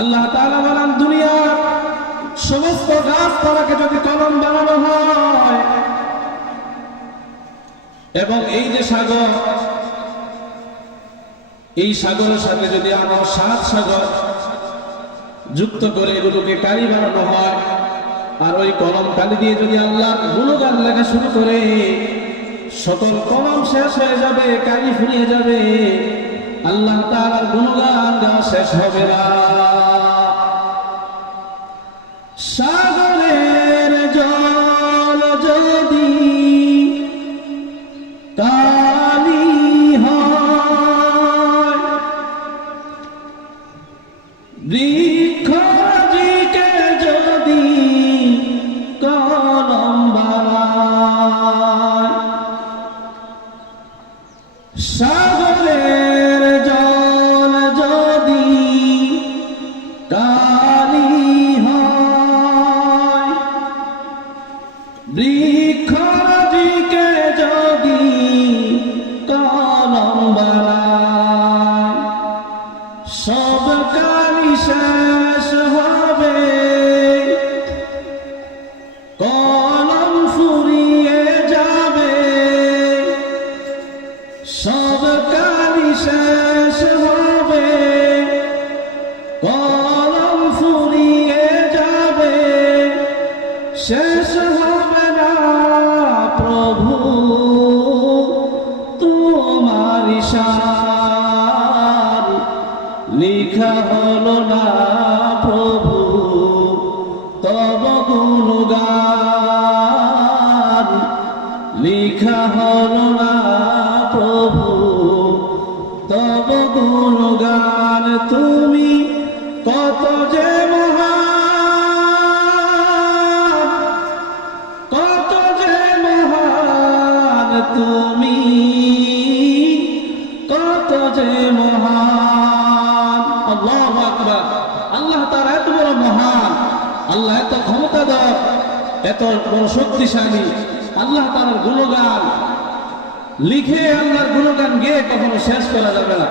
আল্লাহ তাআলা বলেন, দুনিয়ার সমস্ত গাছপালাকে যদি কলম বানানো হয় এবং এই যে সাগর, এই সাগরের সাথে যদি আমার 7 সাগর যুক্ত করে এগুলোকে কালি বানানো হয়, আর ওই কলম কালি দিয়ে যদি আল্লাহর গুণগান লেখা শুরু করে, সকল কলম শেষ হয়ে যাবে, কালি ফুরিয়ে যাবে, আল্লাহ তাআলার গুণগান গাওয়া শেষ হবে না। সাগরের জল যদি কালি হয়, বৃক্ষরাজিকে যদি কলম বানায়, সাগরের জল যদি কালি হয়, বৃক্ষরাজিকে যদি কলম বানায়, সব কালি শেষ হবে, কলম ফুরিয়ে যাবে, সব কালি শেষ হবে, কলম ফুরিয়ে যাবে, শেষ হবে না প্রভু তোমার ঈশান, লিখা হলো না প্রভু তব গুণগান, লিখা হলো না প্রভু তব গুণগান। তুমি কত যে মহান, কত যে মহান, তুমি কত যে মহান। আল্লাহু আকবার। আল্লাহ তাআলা এত বড় মহান, আল্লাহ এত ক্ষমতাধর, এত বড় শক্তিশালী। আল্লাহ তাআলার গুণগান লিখে, আল্লাহর গুণগান গেয়ে কখনো শেষ করা যাবে না।